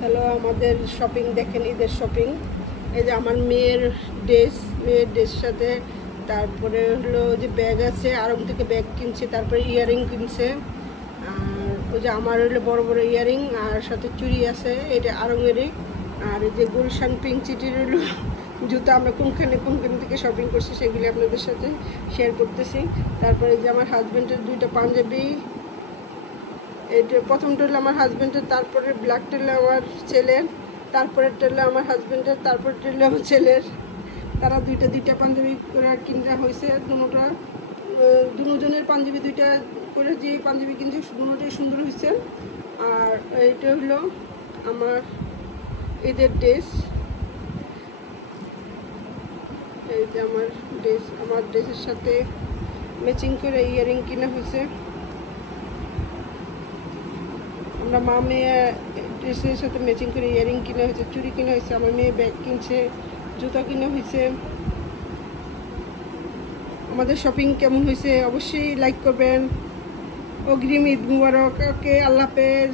Hello, আমাদের shopping দেখেন, ঈদের শপিং। এই যে আমার মেয়ের ড্রেস সাথে, তারপরে হলো যে ব্যাগ আছে, আড়ং থেকে ব্যাগ কিনছে, তারপরে ইয়ারিং কিনছে। আর ওই যে আমার হলো বড় বড় ইয়ারিং আর সাথে চুড়ি আছে, এটা আড়ংয়েরই। আর এই যে গুলশান পিঙ্ক সিটির হলো জুতা, আমরা কোনখানে থেকে শপিং করছি সেগুলি আপনাদের সাথে শেয়ার করতেছি। তারপরে যে আমার হাজব্যান্ডের দুইটা পাঞ্জাবি, এটা প্রথমটা হলো আমার হাজব্যান্ডের, তারপরে ব্ল্যাকটা হলো আমার ছেলের, তারপরেরটা হলো আমার হাজব্যান্ডের, তারপরটা হলো আমার ছেলের। তারা দুইটা পাঞ্জাবি করে কিনা হয়েছে। দুজনের পাঞ্জাবি দুইটা করে যে পাঞ্জাবি কিনছে দুটোই সুন্দর হয়েছে। আর এইটা হলো আমার ঈদের ড্রেস। এই যে আমার ড্রেসের সাথে ম্যাচিং করে ইয়ারিং কিনা হয়েছে। আমরা মা মেয়ে ড্রেসের সাথে ম্যাচিং করে ইয়ারিং কিনা হয়েছে, চুড়ি কিনা হয়েছে, আমার মেয়ে ব্যাগ কিনছে, জুতা কিনা হয়েছে। আমাদের শপিং কেমন হয়েছে অবশ্যই লাইক করবেন। অগ্রিম ঈদ মুবারক। ওকে, আল্লাহ হাফেজ।